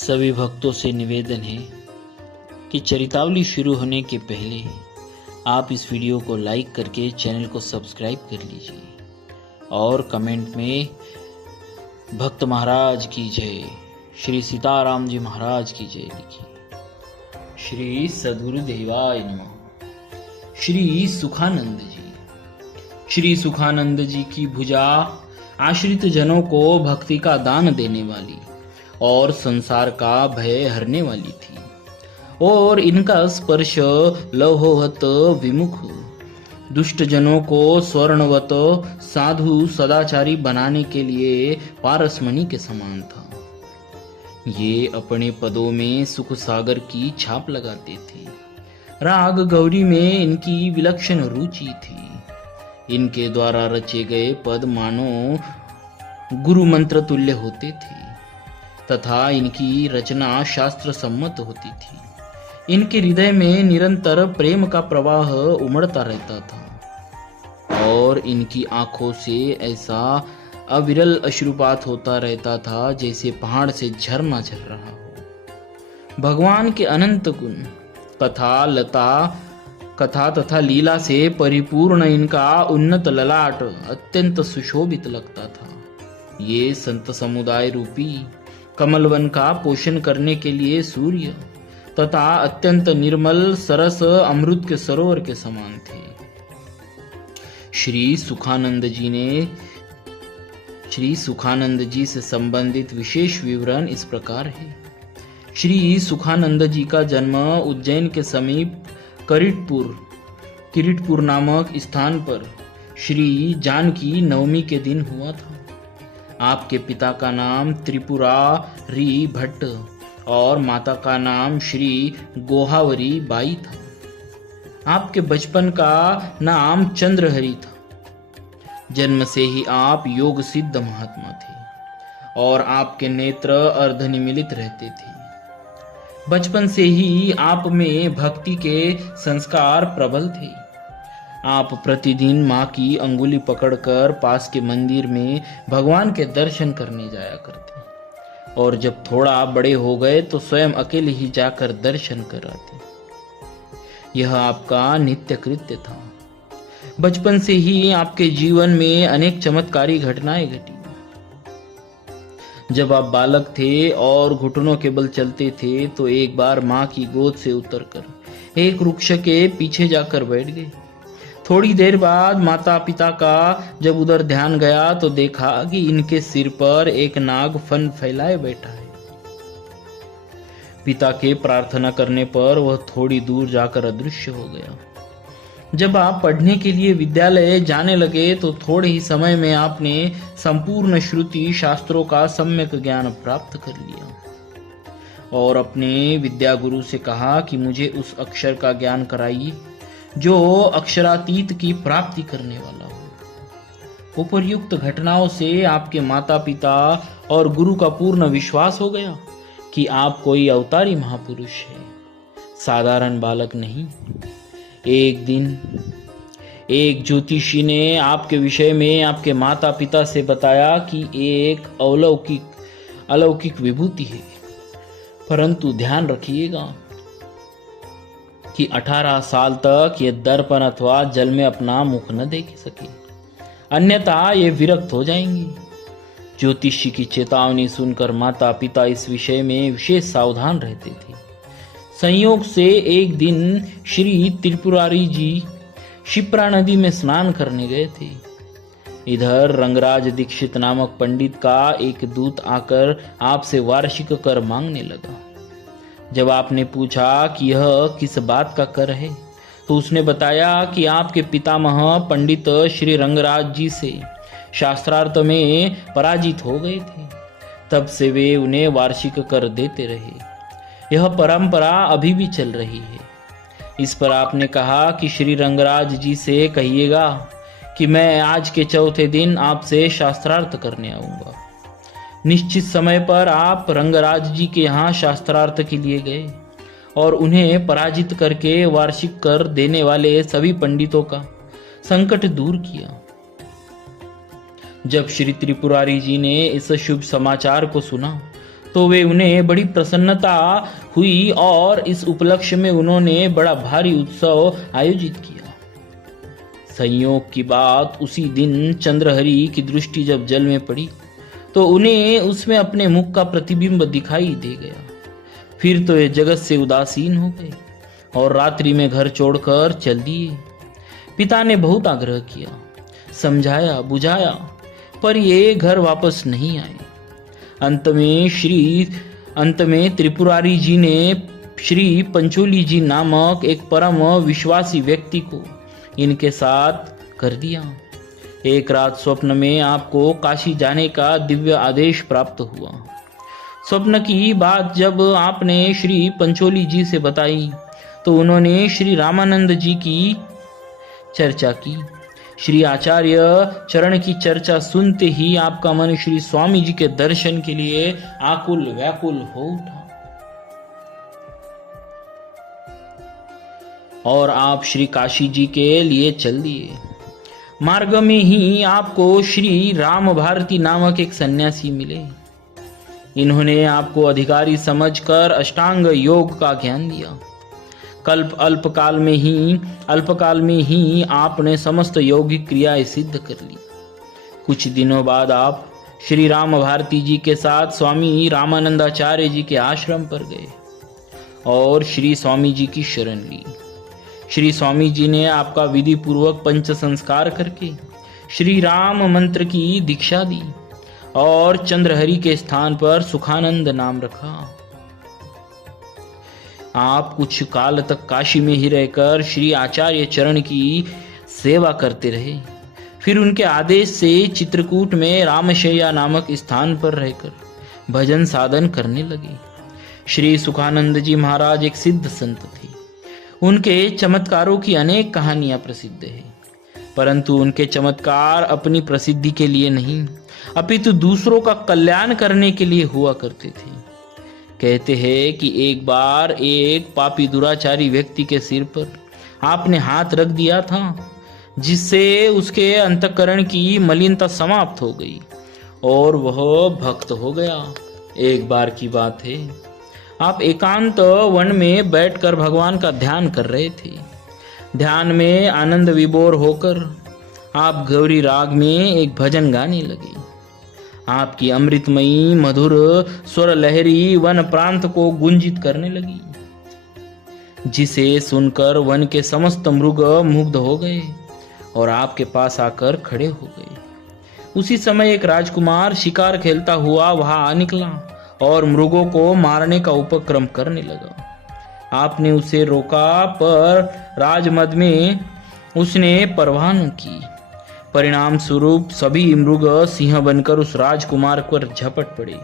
सभी भक्तों से निवेदन है कि चरितावली शुरू होने के पहले आप इस वीडियो को लाइक करके चैनल को सब्सक्राइब कर लीजिए और कमेंट में भक्त महाराज की जय, श्री सीताराम जी महाराज की जय लिखिए। श्री सद्गुरुदेवाय नमः। श्री सुखानंद जी। श्री सुखानंद जी की भुजा आश्रित जनों को भक्ति का दान देने वाली और संसार का भय हरने वाली थी, और इनका स्पर्श लौहवत विमुख दुष्ट जनों को स्वर्णवत साधु सदाचारी बनाने के लिए पारसमणि के समान था। ये अपने पदों में सुख सागर की छाप लगाते थे। राग गौरी में इनकी विलक्षण रुचि थी। इनके द्वारा रचे गए पद मानो गुरु मंत्र तुल्य होते थे तथा इनकी रचना शास्त्र सम्मत होती थी। इनके हृदय में निरंतर प्रेम का प्रवाह उमड़ता रहता था और इनकी आंखों से ऐसा अविरल अश्रुपात होता रहता था जैसे पहाड़ से झरना झर रहा हो। भगवान के अनंत गुण कथा तथा लीला से परिपूर्ण इनका उन्नत ललाट अत्यंत सुशोभित लगता था। ये संत समुदाय रूपी कमलवन का पोषण करने के लिए सूर्य तथा अत्यंत निर्मल सरस अमृत के सरोवर के समान थे। श्री सुखानंद जी से संबंधित विशेष विवरण इस प्रकार है। श्री सुखानंद जी का जन्म उज्जैन के समीप किरीटपुर नामक स्थान पर श्री जानकी नवमी के दिन हुआ था। आपके पिता का नाम त्रिपुरारी भट्ट और माता का नाम श्री गोहावरी बाई था। आपके बचपन का नाम चंद्रहरि था। जन्म से ही आप योग सिद्ध महात्मा थे और आपके नेत्र अर्धनिमीलित रहते थे। बचपन से ही आप में भक्ति के संस्कार प्रबल थे। आप प्रतिदिन माँ की अंगुली पकड़कर पास के मंदिर में भगवान के दर्शन करने जाया करते और जब थोड़ा बड़े हो गए तो स्वयं अकेले ही जाकर दर्शन कराते। यह आपका नित्य कृत्य था। बचपन से ही आपके जीवन में अनेक चमत्कारी घटनाएं घटी। जब आप बालक थे और घुटनों के बल चलते थे तो एक बार माँ की गोद से उतरकर एक वृक्ष के पीछे जाकर बैठ गए। थोड़ी देर बाद माता पिता का जब उधर ध्यान गया तो देखा कि इनके सिर पर एक नाग फन फैलाए बैठा है। पिता के प्रार्थना करने पर वह थोड़ी दूर जाकर अदृश्य हो गया। जब आप पढ़ने के लिए विद्यालय जाने लगे तो थोड़े ही समय में आपने संपूर्ण श्रुति शास्त्रों का सम्यक ज्ञान प्राप्त कर लिया और अपने विद्या गुरु से कहा कि मुझे उस अक्षर का ज्ञान कराइए जो अक्षरातीत की प्राप्ति करने वाला हो। उपर्युक्त घटनाओं से आपके माता पिता और गुरु का पूर्ण विश्वास हो गया कि आप कोई अवतारी महापुरुष है, साधारण बालक नहीं। एक दिन एक ज्योतिषी ने आपके विषय में आपके माता पिता से बताया कि एक अलौकिक विभूति है, परंतु ध्यान रखिएगा कि 18 साल तक ये दर्पण अथवा जल में अपना मुख न देख सके, अन्यथा ये विरक्त हो जाएंगे। ज्योतिषी की चेतावनी सुनकर माता पिता इस विषय में विशेष सावधान रहते थे। संयोग से एक दिन श्री त्रिपुरारी जी शिप्रा नदी में स्नान करने गए थे। इधर रंगराज दीक्षित नामक पंडित का एक दूत आकर आपसे वार्षिक कर मांगने लगा। जब आपने पूछा कि यह किस बात का कर है तो उसने बताया कि आपके पितामह पंडित श्री रंगराज जी से शास्त्रार्थ में पराजित हो गए थे। तब से वे उन्हें वार्षिक कर देते रहे। यह परंपरा अभी भी चल रही है। इस पर आपने कहा कि श्री रंगराज जी से कहिएगा कि मैं आज के चौथे दिन आपसे शास्त्रार्थ करने आऊंगा। निश्चित समय पर आप रंगराज जी के यहाँ शास्त्रार्थ के लिए गए और उन्हें पराजित करके वार्षिक कर देने वाले सभी पंडितों का संकट दूर किया। जब श्री त्रिपुरारी जी ने इस शुभ समाचार को सुना तो वे उन्हें बड़ी प्रसन्नता हुई और इस उपलक्ष्य में उन्होंने बड़ा भारी उत्सव आयोजित किया। संयोग की बात, उसी दिन चंद्रहरि की दृष्टि जब जल में पड़ी तो उन्हें उसमें अपने मुख का प्रतिबिंब दिखाई दे गया। फिर तो ये जगत से उदासीन हो गए और रात्रि में घर छोड़कर चल दिए। पिता ने बहुत आग्रह किया, समझाया बुझाया, पर ये घर वापस नहीं आए। अंत में त्रिपुरारी जी ने श्री पंचोली जी नामक एक परम विश्वासी व्यक्ति को इनके साथ कर दिया। एक रात स्वप्न में आपको काशी जाने का दिव्य आदेश प्राप्त हुआ। स्वप्न की बात जब आपने श्री पंचोली जी से बताई तो उन्होंने श्री रामानंद जी की चर्चा की। श्री आचार्य चरण की चर्चा सुनते ही आपका मन श्री स्वामी जी के दर्शन के लिए आकुल व्याकुल हो उठा और आप श्री काशी जी के लिए चल दिए। मार्ग में ही आपको श्री राम भारती नामक एक सन्यासी मिले। इन्होंने आपको अधिकारी समझकर अष्टांग योग का ज्ञान दिया। अल्पकाल में ही आपने समस्त यौगिक क्रियाएं सिद्ध कर ली। कुछ दिनों बाद आप श्री राम भारती जी के साथ स्वामी रामानंदाचार्य जी के आश्रम पर गए और श्री स्वामी जी की शरण ली। श्री स्वामी जी ने आपका विधि पूर्वक पंच संस्कार करके श्री राम मंत्र की दीक्षा दी और चंद्रहरि के स्थान पर सुखानंद नाम रखा। आप कुछ काल तक काशी में ही रहकर श्री आचार्य चरण की सेवा करते रहे। फिर उनके आदेश से चित्रकूट में रामशैया नामक स्थान पर रहकर भजन साधन करने लगे। श्री सुखानंद जी महाराज एक सिद्ध संत थे। उनके चमत्कारों की अनेक कहानियां प्रसिद्ध है, परंतु उनके चमत्कार अपनी प्रसिद्धि के लिए नहीं अपितु दूसरों का कल्याण करने के लिए हुआ करते थे। कहते हैं कि एक बार एक पापी दुराचारी व्यक्ति के सिर पर आपने हाथ रख दिया था, जिससे उसके अंतःकरण की मलिनता समाप्त हो गई और वह भक्त हो गया। एक बार की बात है, आप एकांत वन में बैठकर भगवान का ध्यान कर रहे थे। ध्यान में आनंद विभोर होकर आप गौरी राग में एक भजन गाने लगे। आपकी अमृतमयी मधुर स्वर लहरी वन प्रांत को गुंजित करने लगी, जिसे सुनकर वन के समस्त मृग मुग्ध हो गए और आपके पास आकर खड़े हो गए। उसी समय एक राजकुमार शिकार खेलता हुआ वहां आ निकला और मृगों को मारने का उपक्रम करने लगा। आपने उसे रोका, पर राजमद में उसने परवाह न की। परिणाम स्वरूप सभी मृग सिंह बनकर उस राजकुमार पर झपट पड़े।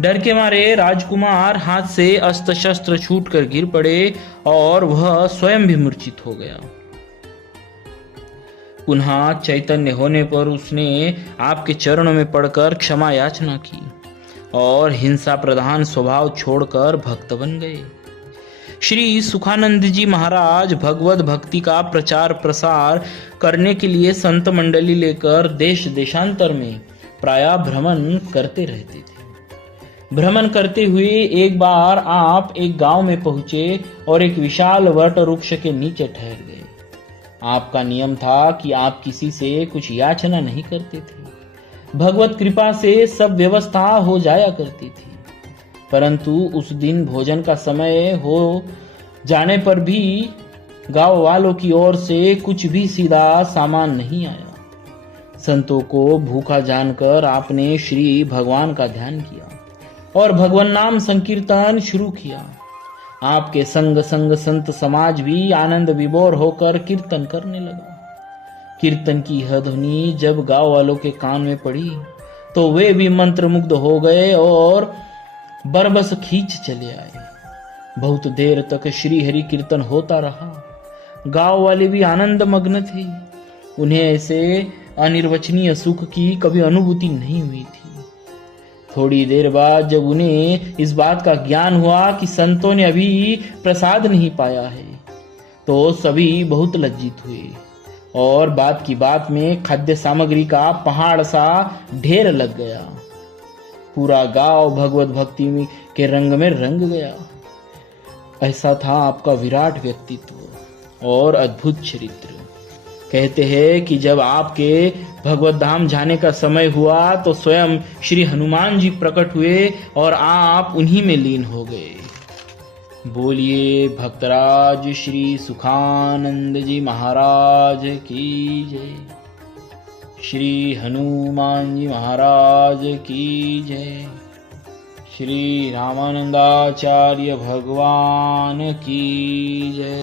डर के मारे राजकुमार हाथ से अस्त्र शस्त्र छूटकर गिर पड़े और वह स्वयं भी मूर्छित हो गया। पुनः चैतन्य होने पर उसने आपके चरणों में पड़कर क्षमा याचना की और हिंसा प्रधान स्वभाव छोड़कर भक्त बन गए। श्री सुखानंद जी महाराज भगवत भक्ति का प्रचार प्रसार करने के लिए संत मंडली लेकर देश देशांतर में प्रायः भ्रमण करते रहते थे। भ्रमण करते हुए एक बार आप एक गांव में पहुंचे और एक विशाल वट वृक्ष के नीचे ठहर गए। आपका नियम था कि आप किसी से कुछ याचना नहीं करते थे। भगवत कृपा से सब व्यवस्था हो जाया करती थी, परंतु उस दिन भोजन का समय हो जाने पर भी गांव वालों की ओर से कुछ भी सीधा सामान नहीं आया। संतों को भूखा जानकर आपने श्री भगवान का ध्यान किया और भगवान नाम संकीर्तन शुरू किया। आपके संग संग संत समाज भी आनंद विभोर होकर कीर्तन करने लगा। कीर्तन की यह ध्वनि जब गांव वालों के कान में पड़ी तो वे भी मंत्रमुग्ध हो गए और बरबस खींच चले आए। बहुत देर तक श्री हरि कीर्तन होता रहा। गांव वाले भी आनंद मग्न थे। उन्हें ऐसे अनिर्वचनीय सुख की कभी अनुभूति नहीं हुई थी। थोड़ी देर बाद जब उन्हें इस बात का ज्ञान हुआ कि संतों ने अभी प्रसाद नहीं पाया है, तो सभी बहुत लज्जित हुए और बात की बात में खाद्य सामग्री का पहाड़ सा ढेर लग गया। पूरा गांव भगवत भक्ति के रंग में रंग गया। ऐसा था आपका विराट व्यक्तित्व और अद्भुत चरित्र। कहते हैं कि जब आपके भगवत धाम जाने का समय हुआ तो स्वयं श्री हनुमान जी प्रकट हुए और आप उन्हीं में लीन हो गए। बोलिए भक्तराज श्री सुखानंद जी महाराज की जय। श्री हनुमान जी महाराज की जय। श्री रामानंदाचार्य भगवान की जय।